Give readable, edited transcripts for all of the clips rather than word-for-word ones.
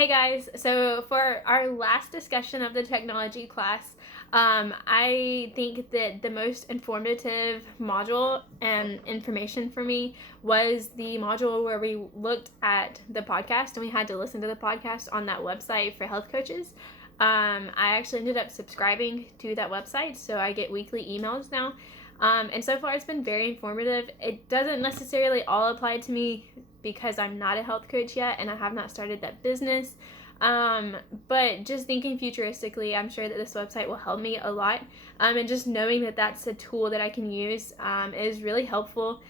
Hey guys, so for our last discussion of the technology class, I think that the most informative module and information for me was the module where we looked at the podcast and we had to listen to the podcast on that website for health coaches. I actually ended up subscribing to that website, so I get weekly emails now. And so far it's been very informative. It doesn't necessarily all apply to me because I'm not a health coach yet and I have not started that business. But just thinking futuristically, I'm sure that this website will help me a lot. And just knowing that that's a tool that I can use is really helpful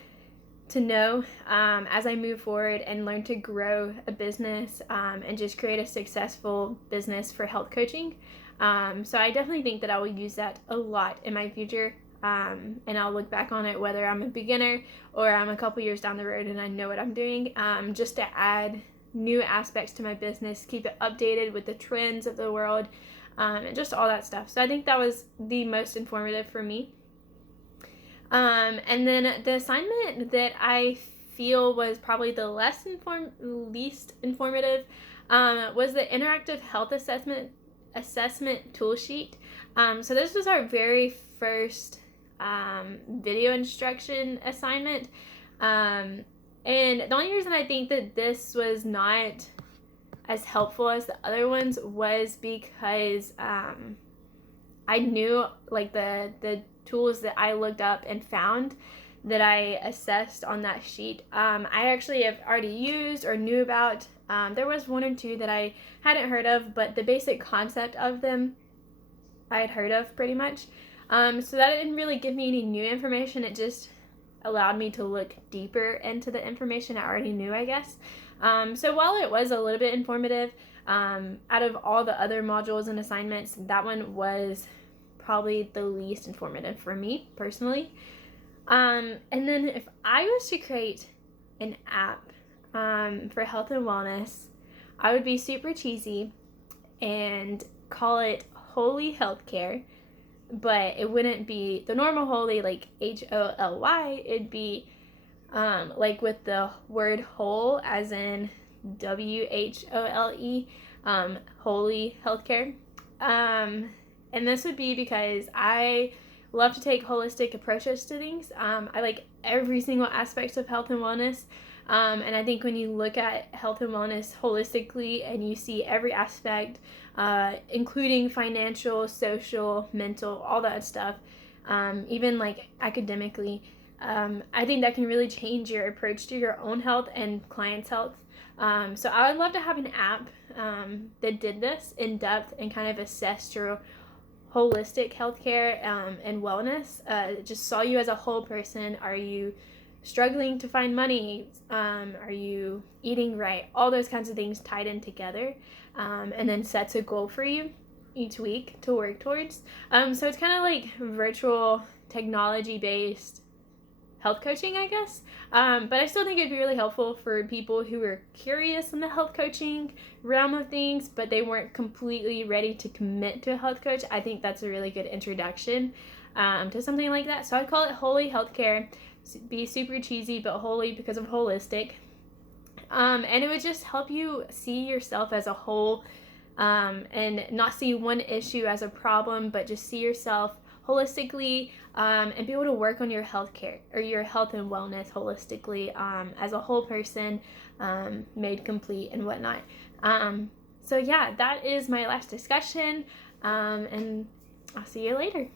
to know as I move forward and learn to grow a business and just create a successful business for health coaching. So I definitely think that I will use that a lot in my future. And I'll look back on it whether I'm a beginner or I'm a couple years down the road and I know what I'm doing, just to add new aspects to my business, keep it updated with the trends of the world, and just all that stuff. So I think that was the most informative for me. And then the assignment that I feel was probably the least informative was the interactive health assessment tool sheet. So this was our very first video instruction assignment. And the only reason I think that this was not as helpful as the other ones was because I knew like the tools that I looked up and found that I assessed on that sheet, I actually have already used or knew about. There was one or two that I hadn't heard of, but the basic concept of them I had heard of pretty much. So that didn't really give me any new information. It just allowed me to look deeper into the information I already knew, I guess. So while it was a little bit informative, out of all the other modules and assignments, that one was probably the least informative for me personally. And then if I was to create an app for health and wellness, I would be super cheesy and call it Holy Healthcare. But it wouldn't be the normal holy, like HOLY. It'd be like with the word whole, as in WHOLE, holy healthcare. And this would be because I love to take holistic approaches to things. I like every single aspect of health and wellness. And I think when you look at health and wellness holistically and you see every aspect, including financial, social, mental, all that stuff, even like academically, I think that can really change your approach to your own health and clients' health. So I would love to have an app that did this in depth and kind of assessed your holistic healthcare and wellness. Just saw you as a whole person. Are you struggling to find money? Are you eating right? All those kinds of things tied in together, and then sets a goal for you each week to work towards. So it's kind of like virtual technology-based health coaching, I guess. But I still think it'd be really helpful for people who are curious in the health coaching realm of things, but they weren't completely ready to commit to a health coach. I think that's a really good introduction to something like that. So I'd call it Holy Healthcare. Be super cheesy, but holy because of holistic. And it would just help you see yourself as a whole, and not see one issue as a problem, but just see yourself holistically, and be able to work on your health care or your health and wellness holistically, as a whole person, made complete and whatnot. So yeah, that is my last discussion, and I'll see you later.